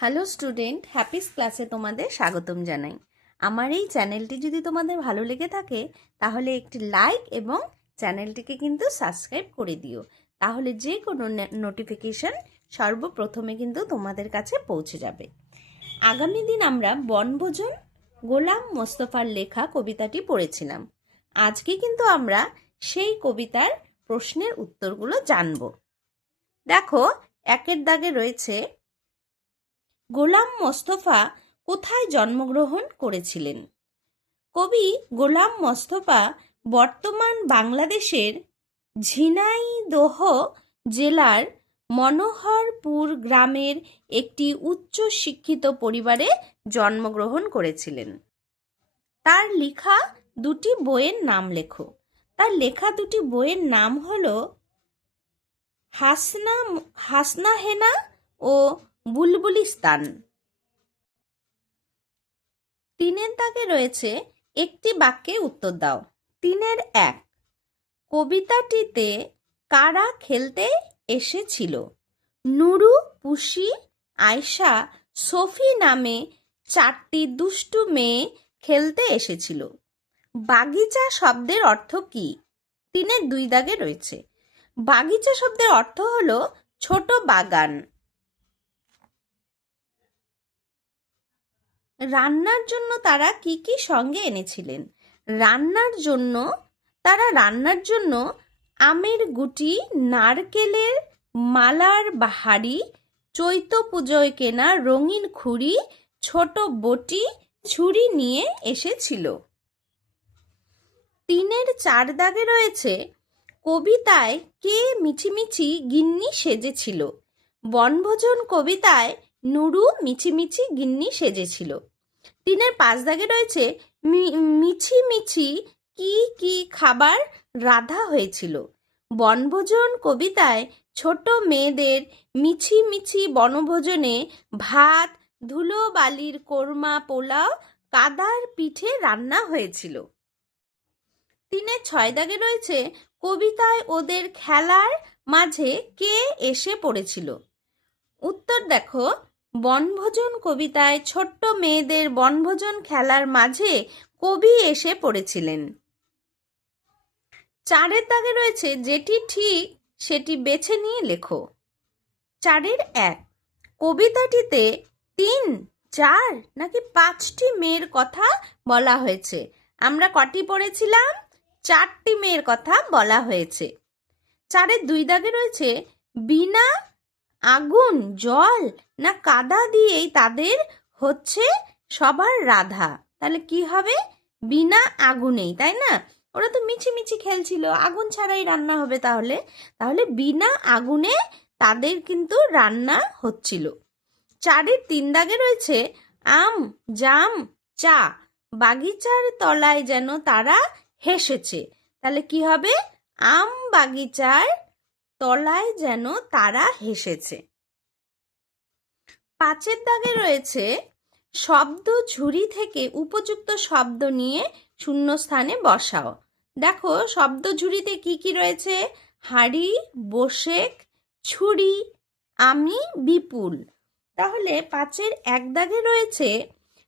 Hello student, Happy's ক্লাসে তোমাদের স্বাগতম জানাই। আমার এই চ্যানেলটি যদি তোমাদের ভালো লেগে থাকে তাহলে একটি লাইক এবং চ্যানেলটিকে কিন্তু সাবস্ক্রাইব করে দিও। তাহলে যে কোনো নোটিফিকেশন সর্বপ্রথমে কিন্তু তোমাদের কাছে পৌঁছে যাবে। আগামী দিন আমরা বনভোজন গোলাম মোস্তফার লেখা কবিতাটি পড়েছিলাম। আজকে কিন্তু আমরা সেই কবিতার প্রশ্নের উত্তরগুলো জানব। দেখো, একের দাগে রয়েছে, গোলাম মোস্তফা কোথায় জন্মগ্রহণ করেছিলেন? কবি গোলাম মোস্তফা বর্তমান বাংলাদেশের ঝিনাইদহ জেলার মনোহরপুর গ্রামের একটি উচ্চ শিক্ষিত পরিবারে জন্মগ্রহণ করেছিলেন। তার লেখা দুটি বইয়ের নাম লেখো। তার লেখা দুটি বইয়ের নাম হলো হাসনা হেনা ও বুলবুলিস্তান। তিনের দাগে রয়েছে, একটি বাক্যে উত্তর দাও। তিনের এক, কবিতাটিতে কারা খেলতে এসেছিল? নুরু, পুষি, আয়শা, সফি নামে চারটি দুষ্টু মেয়ে খেলতে এসেছিল। বাগিচা শব্দের অর্থ কি? তিনের দুই দাগে রয়েছে। বাগিচা শব্দের অর্থ হলো ছোট বাগান। রান্নার জন্য তারা কি কি সঙ্গে এনেছিলেন? রান্নার জন্য আমের গুটি, নারকেলের মালার বাহারি, চৈত পুজোয় কেনা রঙিন খুঁড়ি, ছোট বটি, ছুরি নিয়ে এসেছিল। তিনের চার দাগে রয়েছে, কবিতায় কে মিছিমিছি গিন্নি সেজেছিল? বনভোজন কবিতায় নুরু মিছিমিছি গিন্নি সেজেছিল। তিনের পাঁচ দাগে রয়েছে, মিছিমিছি কি কি খাবার রাধা হয়েছিল? বনভোজন কবিতায় ছোট মেয়েদের মিছিমিছি বনভোজনে ভাত, ধুলো বালির কোরমা, পোলাও, কাদার পিঠে রান্না হয়েছিল। তিনের ছয় দাগে রয়েছে, কবিতায় ওদের খেলার মাঝে কে এসে পড়েছিল? উত্তর দেখো, বনভোজন কবিতায় ছোট্ট মেয়েদের বনভোজন খেলার মাঝে কবি এসে পড়েছিলেন। চারের দাগে রয়েছে, যেটি ঠিক সেটি বেছে নিয়ে লেখো। চারের এক, কবিতাটিতে ৩, ৪ নাকি ৫টি মেয়ের কথা বলা হয়েছে? আমরা কটি পড়েছিলাম? 4টি মেয়ের কথা বলা হয়েছে। চারের দুই দাগে রয়েছে, বিনা আগুন, জল না কাদা দিয়েই তাদের হচ্ছে সবার রাধা। তাহলে কি হবে? বিনা আগুনেই, তাই না? ওরা তো মিছিমিছি খেলছিল, আগুন ছাড়াই রান্না হবে। তাহলে বিনা আগুনে তাদের কিন্তু রান্না হচ্ছিল। চারের তিন দাগে রয়েছে, আম, জাম, চা, বাগিচার তলায় যেন তারা হেসেছে। তাহলে কি হবে? আম বাগিচার তলায় যেন তারা হেসেছে। পাঁচের দাগে রয়েছে, শব্দ ঝুড়ি থেকে উপযুক্ত শব্দ নিয়ে শূন্যস্থানে বসাও। দেখো, শব্দ ঝুড়িতে কি কি রয়েছে? হাড়ি, বোশেক, ছুরি, আমি, বিপুল। তাহলে পাঁচের এক দাগে রয়েছে,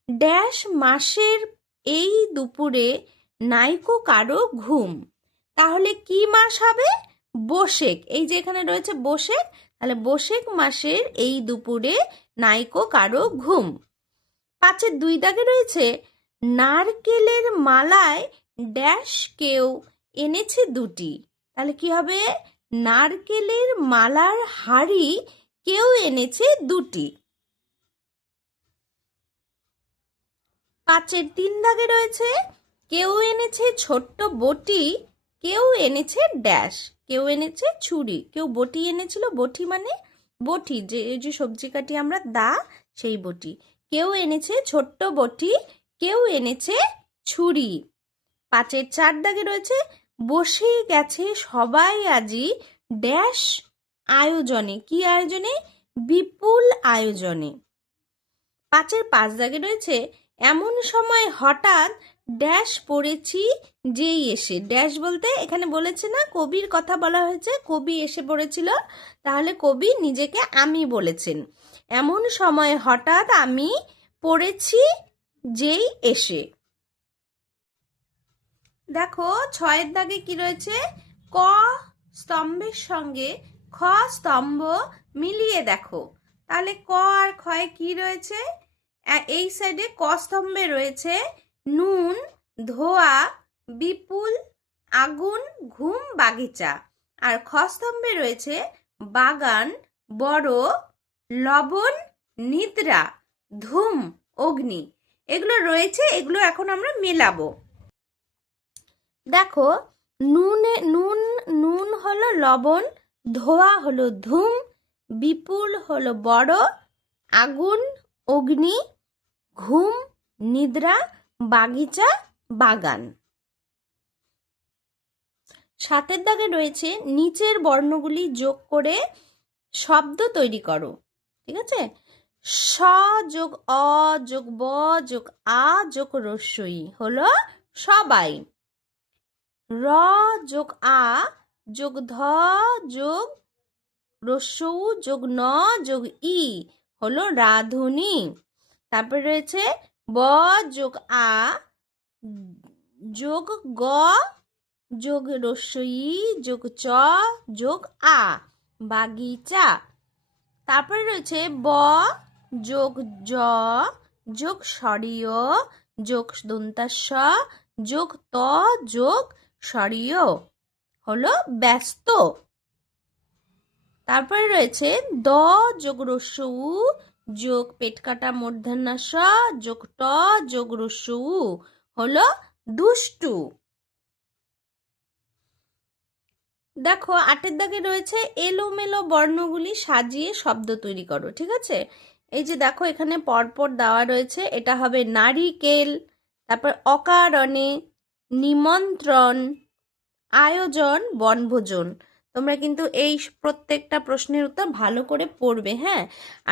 ড্যাশ মাসের এই দুপুরে নাইকো কারো ঘুম। তাহলে কি মাস হবে? বৈশাখ। এই যে এখানে রয়েছে বৈশাখ, তাহলে বৈশাখ মাসের এই দুপুরে নাইকো কারো ঘুম। পাঁচের দুই দাগে রয়েছে, নারকেলের মালায় ড্যাশ কেউ এনেছে দুটি। তাহলে কি হবে? নারকেলের মালার হাড়ি কেউ এনেছে দুটি। পাঁচের তিন দাগে রয়েছে, কেউ এনেছে ছোট্ট বটি, কেউ এনেছে ড্যাশ, কেউ এনেছে ছুরি, কেউ বটি এনেছিল। বটি মানে বটি, যে সবজি কাটি আমরা, দা, সেই বটি। কেউ এনেছে ছোট্ট বটি, কেউ এনেছে ছুরি। পাঁচের চার দাগে রয়েছে, বসে গেছে সবাই আজি ড্যাশ আয়োজনে। কি আয়োজনে? বিপুল আয়োজনে। পাঁচের পাঁচ দাগে রয়েছে, এমন সময় হঠাৎ ড্যাশ পড়েছি যেই এসে। ড্যাশ বলতে এখানে বলেছে না, কবির কথা বলা হয়েছে, কবি এসে পড়েছিল। তাহলে কবি নিজেকে আমি বলেছেন। এমন সময় হঠাৎ আমি পড়েছি যেই এসে। দেখো 6-এর দাগে কি রয়েছে, ক স্তম্ভের সঙ্গে খ স্তম্ভ মিলিয়ে দেখো। তাহলে ক আর খয়ে কি রয়েছে, এই সাইডে ক স্তম্ভে রয়েছে নুন, ধোয়া, বিপুল, আগুন, ঘুম, বাগিচা। আর খ স্তম্ভে রয়েছে বাগান, বড়, লবণ, নিদ্রা, ধূম, অগ্নি। এগুলো রয়েছে, এগুলো এখন আমরা মেলাবো। দেখো নুন নুন হলো লবণ, ধোয়া হলো ধূম, বিপুল হলো বড়, আগুন অগ্নি, ঘুম নিদ্রা, বাগিচা বাগান। 7-এর দাগে রয়েছে নিচের বর্ণগুলি যোগ করে শব্দ তৈরি করো। ঠিক আছে, স যোগ অ যোগ ব যোগ আ যোগ রস্যই হলো সবাই। র যোগ আ যোগ ধ যোগ রস্যউ যোগ ন যোগ ই হলো রাধুনী। তারপর রয়েছে ব যোগ আ যোগ গ যোগ রস্যই যোগ চ যোগ আ বাগিচা। তারপরে রয়েছে ব যোগ জ যোগ স্বরীয় যোগ দন্তাস্ব যোগ ত যোগ স্বরীয় হলো ব্যস্ত। তারপরে রয়েছে দ যোগ রস্য উ যোগ পেট কাটা মূর্ধন্য স যোগ ট যোগ রস্য উ হলো দুষ্টু। দেখো 8-এর দাগে রয়েছে এলোমেলো বর্ণগুলি সাজিয়ে শব্দ তৈরি করো। ঠিক আছে, এই যে দেখো এখানে পরপর দেওয়া রয়েছে, এটা হবে নারিকেল, তারপর অকারণে, নিমন্ত্রণ, আয়োজন, বনভোজন। তোমরা কিন্তু এই প্রত্যেকটা প্রশ্নের উত্তর ভালো করে পড়বে, হ্যাঁ।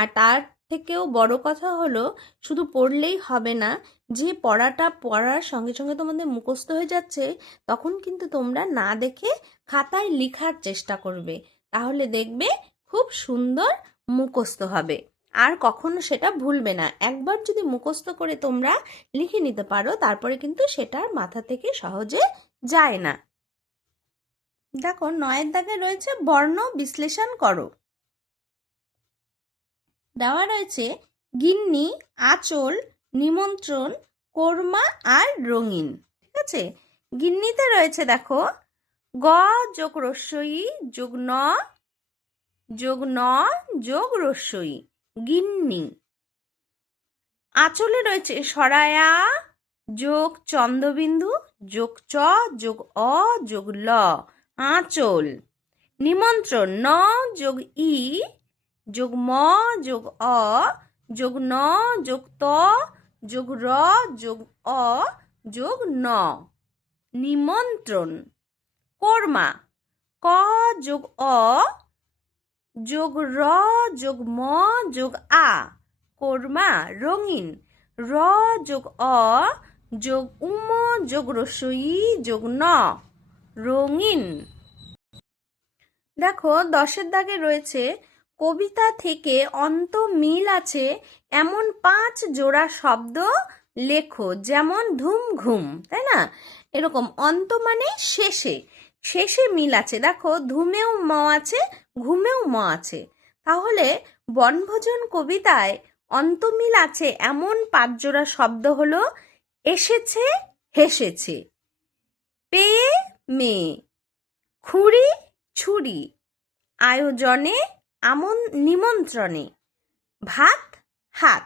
আর তার থেকেও বড় কথা হলো শুধু পড়লেই হবে না, যে পড়াটা পড়ার সঙ্গে সঙ্গে তোমাদের মুখস্থ হয়ে যাচ্ছে তখন কিন্তু তোমরা না দেখে খাতায় লেখার চেষ্টা করবে, তাহলে দেখবে খুব সুন্দর মুখস্থ হবে আর কখনো সেটা ভুলবে না। একবার যদি মুখস্থ করে তোমরা লিখে নিতে পারো তারপরে কিন্তু সেটার মাথা থেকে সহজে যায় না। দেখো 9-এর দাগে রয়েছে বর্ণ বিশ্লেষণ করো। দেওয়া রয়েছে গিন্নি, আঁচল, নিমন্ত্রণ, কোরমা আর রঙিন। ঠিক আছে, গিন্নিতে রয়েছে দেখো গ যোগ রস্যই যোগ ন যোগ ন যোগ রস্যই গিন্নি। আঁচলে রয়েছে সরায়া যোগ চন্দ্রবিন্দু যোগ চ যোগ অ যোগ ল আঁচল। নিমন্ত্রণ ন যোগ ই যোগ ম যোগ অ যোগ ন যোগ ত যোগ র যোগ অ যোগ ন নিমন্ত্রণ। কোরমা ক যোগ অ যোগ র যোগ ম যোগ আ কোরমা। রঙিন র যোগ অ যোগ উম যোগ রস্যই যোগ ন রঙিন। দেখো 10-এর দাগে রয়েছে কবিতা থেকে অন্ত মিল আছে এমন 5 জোড়া শব্দ লেখো, যেমন ধুম ঘুম, তাই না? এরকম অন্ত মানে শেষে, শেষে মিল আছে। দেখো ধুমেও ম আছে, ঘুমেও ম আছে। তাহলে বনভোজন কবিতায় অন্তমিল আছে এমন 5 জোড়া শব্দ হলো এসেছে, হেসেছে, পেয়ে, মেয়ে, খুঁড়ি, ছুরি, আয়োজনে, নিমন্ত্রণে, ভাত, হাত।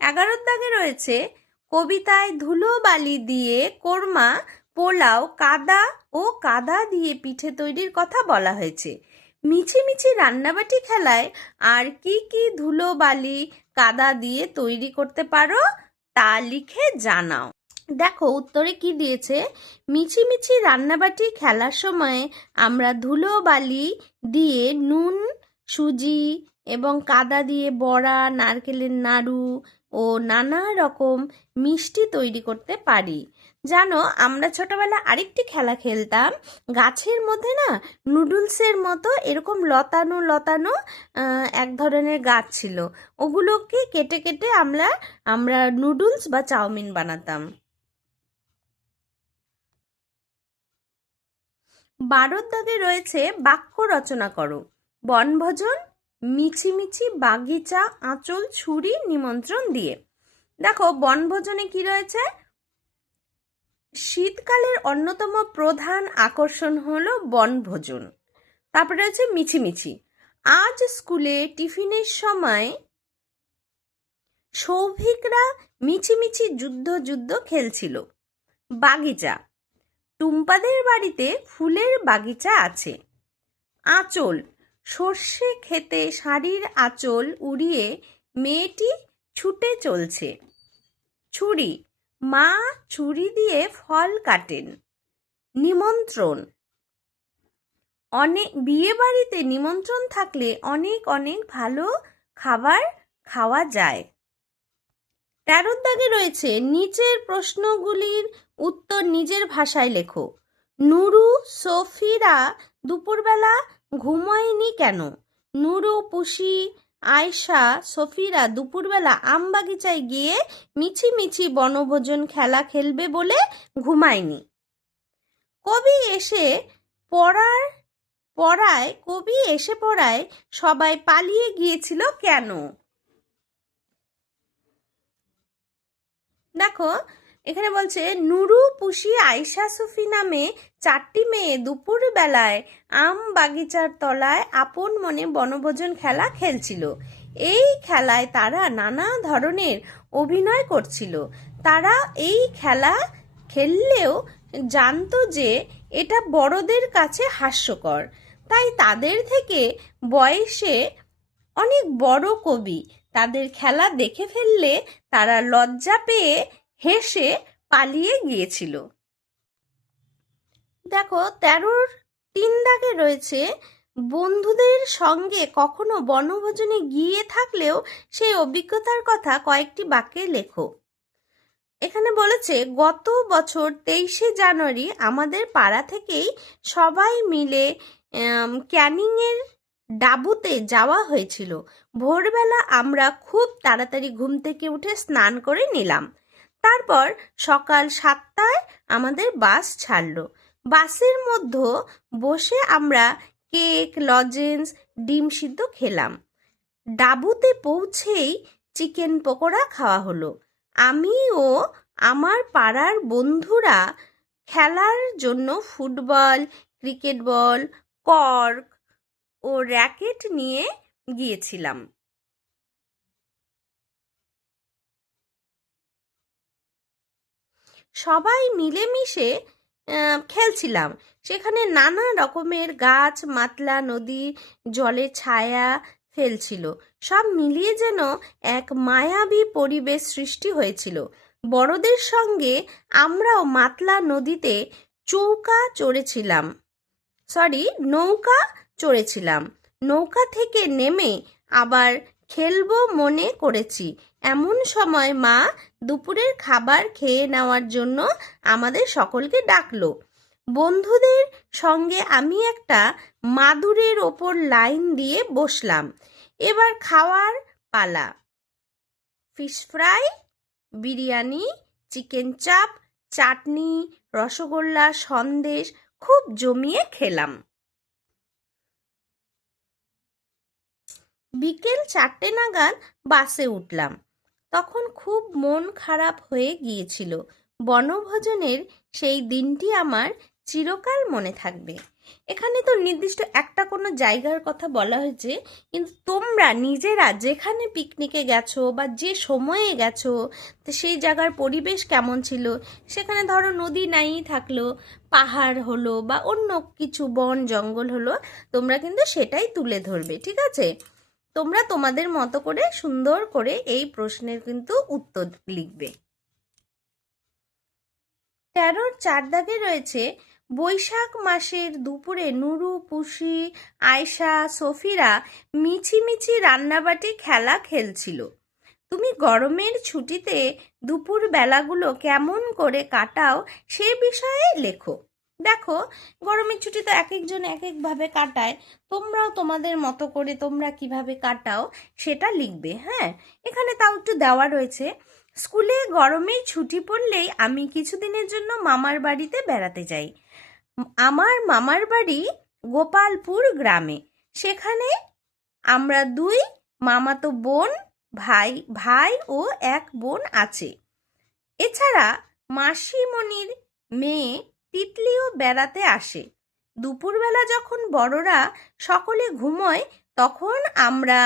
11-এর দাগে রয়েছে কবিতায় ধুলো বালি দিয়ে কোরমা, পোলাও, কাদা ও কাদা দিয়ে পিঠে তৈরির কথা বলা হয়েছে। মিছিমিছি রান্নাবাটি খেলায় আর কি কি ধুলো বালি কাদা দিয়ে তৈরি করতে পারো তা লিখে জানাও। দেখো উত্তরে কি দিয়েছে, মিছিমিছি রান্নাবাটি খেলার সময় আমরা ধুলো বালি দিয়ে নুন, সুজি এবং কাদা দিয়ে বড়া, নারকেলের নাড়ু ও নানা রকম মিষ্টি তৈরি করতে পারি। জানো, আমরা ছোটবেলা আরেকটি খেলা খেলতাম। গাছের মধ্যে না নুডলসের মতো এরকম লতানো লতানো এক ধরনের গাছ ছিল। ওগুলোকে কেটে কেটে আমরা আমরা নুডলস বা চাউমিন বানাতাম। 12 দাগে রয়েছে বাক্য রচনা করো। বনভোজন, মিছিমিছি, বাগিচা, আঁচল, ছুরি, নিমন্ত্রণ দিয়ে। দেখো, বনভোজনে কি রয়েছে? শীতকালের অন্যতম প্রধান আকর্ষণ হলো বনভোজন। তারপরে রয়েছে মিছিমিছি। আজ স্কুলে টিফিনের সময় সৌভিকরা মিছিমিছি যুদ্ধ যুদ্ধ খেলছিল। বাগিচা, টুম্পাদের বাড়িতে ফুলের বাগিচা আছে। আঁচল, সর্ষে ক্ষেতে শাড়ির আঁচল উড়িয়ে মেয়েটি ছুটে চলছে। ছুরি, মা ছুরি দিয়ে ফল কাটেন। নিমন্ত্রণ, অনেক বিয়ে বাড়িতে নিমন্ত্রণ থাকলে অনেক অনেক ভালো খাবার খাওয়া যায়। 13 দাগে রয়েছে নিচের প্রশ্নগুলির উত্তর নিজের ভাষায় লেখো। নুরু সফিরা দুপুরবেলা ঘুমায়নি কেন? নুরু, পুষি, আয়শা, সফিরা দুপুরবেলা আম বাগিচায় গিয়ে মিছিমিছি বনভোজন খেলা খেলবে বলে ঘুমায়নি। কবি এসে পড়ায় সবাই পালিয়ে গিয়েছিল কেন? দেখো, এখানে বলছে নুরু, পুষি, আয়শা, সফি নামে 4টি মেয়ে দুপুর বেলায় আম বাগিচার তলায় আপন মনে বনভোজন খেলা খেলছিল। এই খেলায় তারা নানা ধরনের অভিনয় করছিল। তারা এই খেলা খেললেও জানতো যে এটা বড়দের কাছে হাস্যকর, তাই তাদের থেকে বয়সে অনেক বড় কবি তাদের খেলা দেখে ফেললে তারা লজ্জা পেয়ে হেসে পালিয়ে গিয়েছিল। দেখো, 13 দাগে রয়েছে বন্ধুদের সঙ্গে কখনো বনভোজনে গিয়ে থাকলেও সেই অভিজ্ঞতার কথা কয়েকটি বাক্যে লেখো। এখানে বলেছে গত বছর 23শে জানুয়ারি আমাদের পাড়া থেকেই সবাই মিলে ক্যানিংয়ের ডাবুতে যাওয়া হয়েছিল। ভোরবেলা আমরা খুব তাড়াতাড়ি ঘুম থেকে উঠে স্নান করে নিলাম। তারপর সকাল 7টায় আমাদের বাস ছাড়লো। বাসের মধ্যে বসে আমরা কেক, লজেন্স, ডিম সিদ্ধ খেলাম। ডাবুতে পৌঁছেই চিকেন পকোড়া খাওয়া হলো। আমি ও আমার পাড়ার বন্ধুরা খেলার জন্য ফুটবল, ক্রিকেট বল, কর্ক ও র্যাকেট নিয়ে গিয়েছিলাম। সবাই মিলেমিশে খেলছিলাম। সেখানে নানা রকমের গাছ, মাতলা, নদী জলে ছায়া ফেলছিল। সব মিলিয়ে যেন এক মায়াবী পরিবেশ সৃষ্টি হয়েছিল। বড়দের সঙ্গে আমরাও মাতলা নদীতে নৌকা চড়েছিলাম। নৌকা থেকে নেমে আবার খেলবো মনে করেছি। এমন সময় মা দুপুরের খাবার খেয়ে নেওয়ার জন্য আমাদের সকলকে ডাকলো। বন্ধুদের সঙ্গে আমি একটা মাদুরের ওপর লাইন দিয়ে বসলাম। এবার খাওয়ার পালা। ফিশ ফ্রাই, বিরিয়ানি, চিকেন চাপ, চাটনি, রসগোল্লা, সন্দেশ খুব জমিয়ে খেলাম। বিকেল 4টে নাগাদ বাসে উঠলাম। তখন খুব মন খারাপ হয়ে গিয়েছিল। বনভোজনের সেই দিনটি আমার চিরকাল মনে থাকবে। এখানে তো নির্দিষ্ট একটা কোনো জায়গার কথা বলা হয়েছে, কিন্তু তোমরা নিজেরা যেখানে পিকনিকে গেছো বা যে সময়ে গেছো, তো সেই জায়গার পরিবেশ কেমন ছিল, সেখানে ধরো নদী নাই থাকলো, পাহাড় হলো বা অন্য কিছু বন জঙ্গল হলো, তোমরা কিন্তু সেটাই তুলে ধরবে। ঠিক আছে? তোমরা তোমাদের মতো করে সুন্দর করে এই প্রশ্নের কিন্তু উত্তর লিখবে। 13-র 4 দাগে রয়েছে বৈশাখ মাসের দুপুরে নুরু, পুষি, আয়শা, সফিরা মিছিমিছি রান্নাবাটি খেলা খেলছিল। তুমি গরমের ছুটিতে দুপুর বেলাগুলো কেমন করে কাটাও সে বিষয়ে লেখো। দেখো, গরমের ছুটি তো এক একজন এক একভাবে কাটায়, তোমরাও তোমাদের মতো করে তোমরা কিভাবে কাটাও সেটা লিখবে। হ্যাঁ, এখানে তাও একটু দেওয়া রয়েছে, স্কুলে গরমের ছুটি পড়লেই আমি কিছুদিনের জন্য মামার বাড়িতে বেড়াতে যাই। আমার মামার বাড়ি গোপালপুর গ্রামে। সেখানে আমরা 2 মামাতো বোন, ভাই ও এক বোন আছে। এছাড়া মাসিমণির মেয়ে তিতলিও বেড়াতে আসে। দুপুরবেলা যখন বড়রা সকলে ঘুমোয় তখন আমরা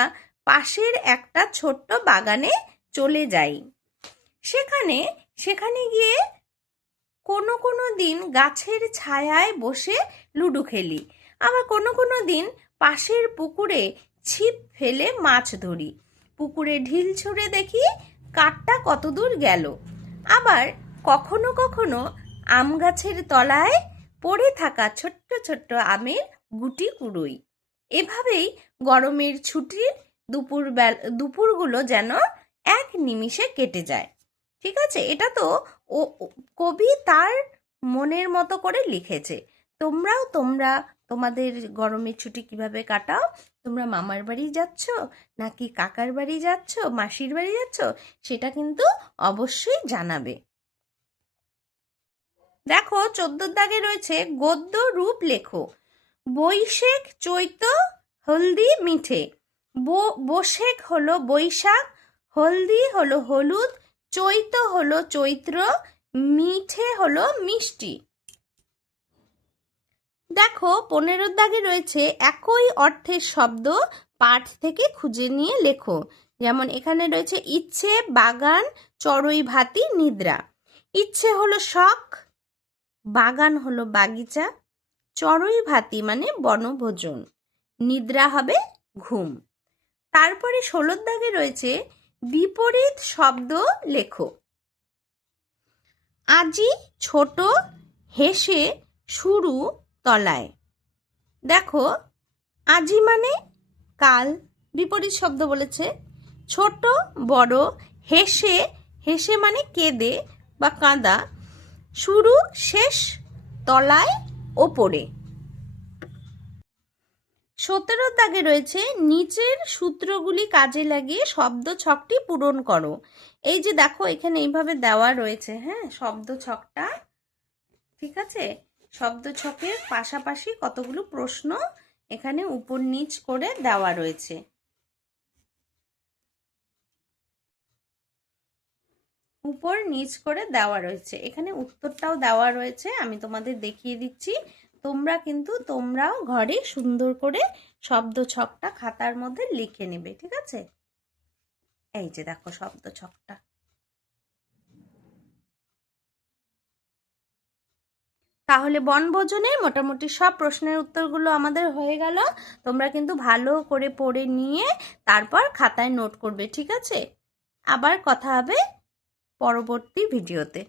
পাশের একটা ছোট্ট বাগানে চলে যাই। সেখানে গিয়ে কোনো দিন গাছের ছায়ায় বসে লুডো খেলি। আবার কোনো দিন পাশের পুকুরে ছিপ ফেলে মাছ ধরি। পুকুরে ঢিল ছুঁড়ে দেখি কাঠটা কত দূর গেল। আবার কখনো আম গাছের তলায় পড়ে থাকা ছোট্ট ছোট্ট আমের গুটি কুড়োই। এভাবেই গরমের ছুটির দুপুরগুলো যেন এক নিমিষে কেটে যায়। ঠিক আছে, এটা তো কবি তার মনের মতো করে লিখেছে। তোমরা তোমাদের গরমের ছুটি কিভাবে কাটাও? তোমরা মামার বাড়ি যাচ্ছ নাকি কাকার বাড়ি যাচ্ছ, মাসির বাড়ি যাচ্ছ, সেটা কিন্তু অবশ্যই জানাবে। দেখো, 14 দাগে রয়েছে গদ্য রূপ লেখো। বৈশেখ চৈত্র হলদি মিঠে। বৈশেখ হলো বৈশাখ, হলদি হলো হলুদ, চৈত্র হলো চৈত্র, মিঠে হলো মিষ্টি। দেখো, 15 দাগে রয়েছে একই অর্থের শব্দ পাঠ থেকে খুঁজে নিয়ে লেখো। যেমন এখানে রয়েছে ইচ্ছে, বাগান, চড়ুই ভাতি, নিদ্রা। ইচ্ছে হলো শখ, বাগান হলো বাগিচা, চড়ুই ভাতি মানে বনভোজন, নিদ্রা হবে ঘুম। তারপরে 16 দাগে রয়েছে বিপরীত শব্দ লেখো। আজি ছোট, হেসে শুরু তলায়। দেখো, আজি মানে কাল, বিপরীত শব্দ বলেছে। ছোট বড়, হেসে মানে কেঁদে বা কাঁদা, শুরু শেষ, তলায় ওপরে। 17 দাগে রয়েছে নিচের সূত্রগুলি কাজে লাগিয়ে শব্দ ছকটি পূরণ করো। এই যে দেখো, এখানে এইভাবে দেওয়া রয়েছে। হ্যাঁ, শব্দ ছকটা, ঠিক আছে, শব্দ ছকের পাশাপাশি কতগুলো প্রশ্ন এখানে উপর নিচ করে দেওয়া রয়েছে। উপর নিচ করে দেওয়া রয়েছে, এখানে উত্তরটাও দেওয়া রয়েছে, আমি তোমাদের দেখিয়ে দিচ্ছি। তোমরাও ঘরে সুন্দর করে শব্দ ছকটা খাতার মধ্যে লিখে নেবে। ঠিক আছে, এই যে দেখো শব্দ ছকটা। তাহলে বনভোজনের মোটামুটি সব প্রশ্নের উত্তরগুলো আমাদের হয়ে গেল। তোমরা কিন্তু ভালো করে পড়ে নিয়ে তারপর খাতায় নোট করবে। ঠিক আছে, আবার কথা হবে পরবর্তী ভিডিওতে।